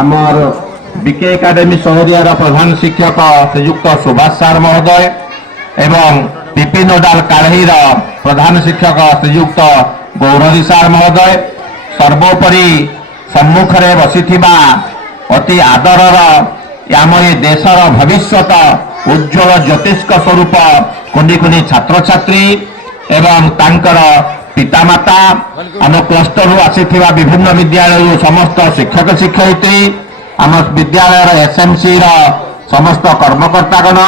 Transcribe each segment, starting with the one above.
आमर BK academy Shahriyar प्रधान शिक्षक श्रीयुक्त सुभाष सार महोदय एवं पिपी नोडाल काढ़ईर प्रधान शिक्षक श्रीयुक्त गौरवी सार महोदय सर्वोपरि सम्मुखें बसिथिबा अति आदरर आम ये देशर भविष्यत उज्ज्वल ज्योतिष्क स्वरूप कुनी कुनी छात्र छात्री एवं तांकर पितामाता आम क्लस्टर आसीथिबा विभिन्न विद्यालय समस्त शिक्षक शिक्षयित्री आम विद्यालय एसएमसी समस्त कर्मकर्तागण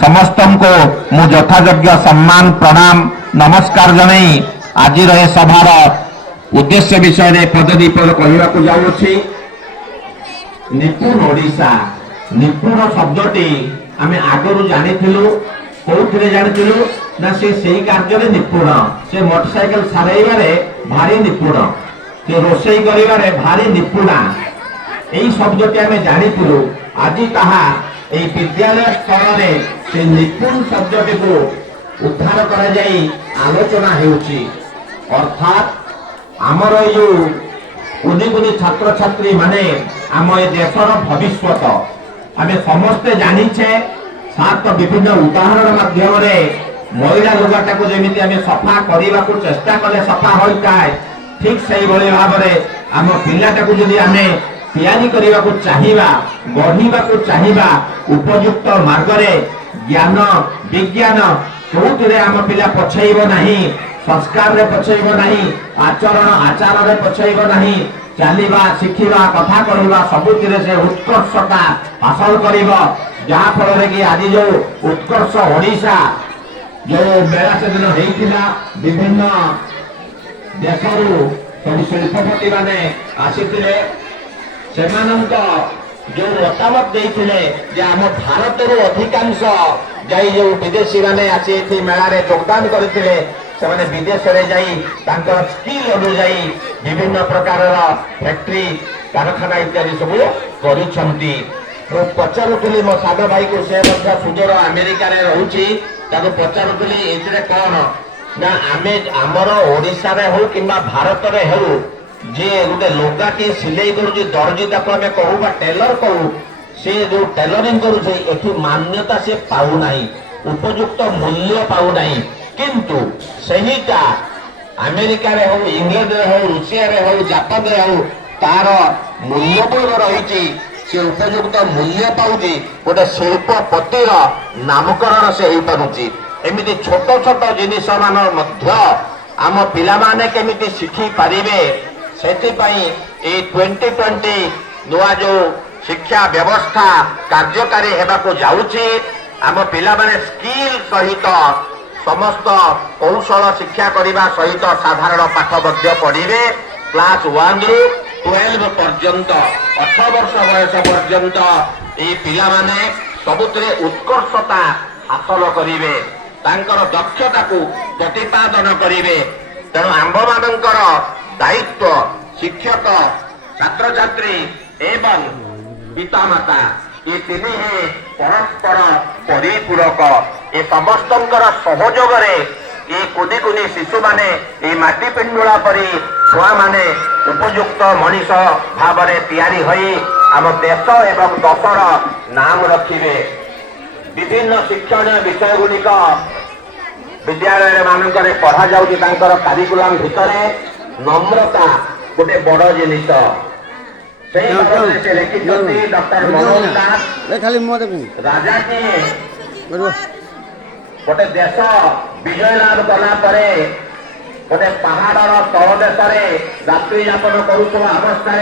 समस्त को मु यथायोग्य सम्मान प्रणाम नमस्कार जनाई आज सभार उद्देश्य विषय में पददीप कहवाक जाऊँगी। निपुण ओडिशा निपुण शब्दटी आम आगु जानी कौन जानी ना से कार्य निपुण से मोटरसाइकेल साराइबारे भारी निपुण से रोषे कर भारी निपुणा यही शब्दटी आम जानी आज कहा विद्यालय स्तर में से निपुण शब्दटी को उद्धार कर आलोचना होउची अर्थात आमर यो कुनी कुनी छात्र छात्री माने आम ए देशर भविष्यत आम समस्ते जानिछे सात विभिन्न उदाहरण माध्यम महिला लुगाटा को जमी आम सफा करने को चेष्टा कले सफा हो जाए ठीक से भाव में आम पिलाटा को जब आम तैयारी करने को चाहिए गढ़ा को चाहिए उपयुक्त मार्ग ज्ञान विज्ञान कौटे आम पिला पछेब नहीं संस्कार रे पछेब नहीं आचरण आचार रे पछेब नहीं चलवा शिखा कथा कहवा सबुति से उत्कर्षता हासिल कर जहाँ फल कि आज जो उत्कर्ष ओडिशा जो मेला से दिन होता विभिन्न देशर सब शिल्पपति मैंने आसीते से जो मतामत देते आम भारत अधिकांश जाई जो विदेशी मैंने आसी मेलार योगदान करते से विदेश में जाकर स्किल अनुजाई विभिन्न प्रकार फैक्ट्री कारखाना इत्यादि सब कर पचारुली मो साध भाई को से सुदूर अमेरिका रोचे पचारुली ये कौन ना आमे आमर ओडिशा रे हो कि भारत में हो जे गोटे लुगा किए सिलाई करुचे दर्जी ताको आम कहू टेलर कहू से जो टेलरिंग करुचे मान्यता से पाऊना उपयुक्त मूल्य पाऊना किंतु सहीटा अमेरिका रे हो इंग्लैंड रे हो रूसिया रे हो जापान रे हो तार मूल्यबोध रही से उपयुक्त मूल्य पाऊँगी गोटे शिल्पपतिर नामकरण से हो पारुची एमती छोट छोट जिनिस मान आम पिला माने केमिति शिखी पारिबे सेतिपई ए 2020 नुआ जो शिक्षा व्यवस्था कार्यकारी हेबाको जाउची आम पिला माने स्किल सहित समस्त कौशल शिक्षा करने सहित साधारण पाठ पढ़े क्लास 1 रु 12 पर्यंत 18 वर्ष बयस पर्यंत ये पिला माने सबुतरे उत्कर्षता हासिल करिवे तांकर दक्षता को प्रतिपादन करिवे तेणु आंब मानकर दायित्व शिक्षक छात्र छात्री एवं पितामाता ये तीन परस्पर परिपूरक ए समस्त सहयोग ये कुनी कुनी शिशु माने ये माटी पिंडुला परी छुआ माने उपयुक्त मनीष भाव में तैयारी होई आम देश एवं दशर नाम रखिबे विभिन्न शिक्षण विषय गुड़िक विद्यालय मानक पढ़ा जाउची तांकर कारिकुलम भितर नम्रता गोटे बड़ जिनिस से लिखिछथि डॉक्टर मनोज दास राजा किए गोटे देश विजय लाभ कला परे गोटे पहाड़र तल देश रात्रि यापन करुवा अवस्था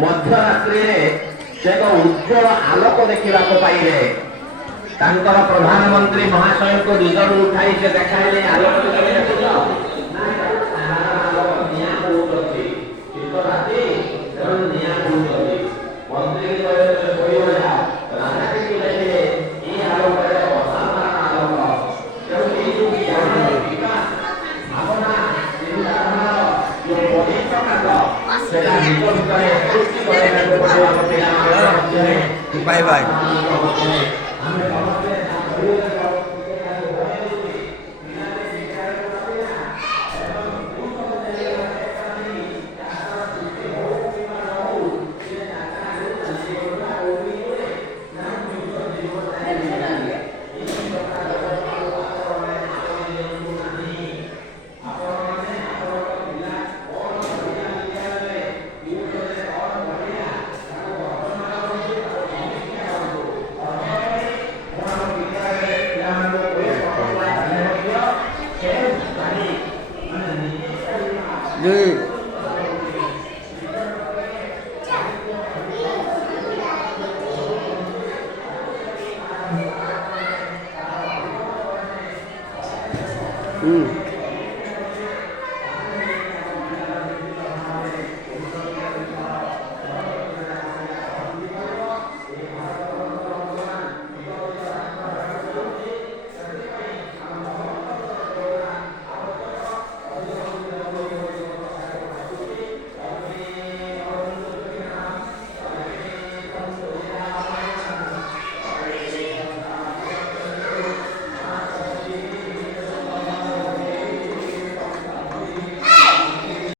मध्यरात्रि से एक उज्ज्वल आलोक देखा पाइले प्रधानमंत्री महाशय को निजर उठाई से देखाइले आलोक बाय बाय। ହୁଁ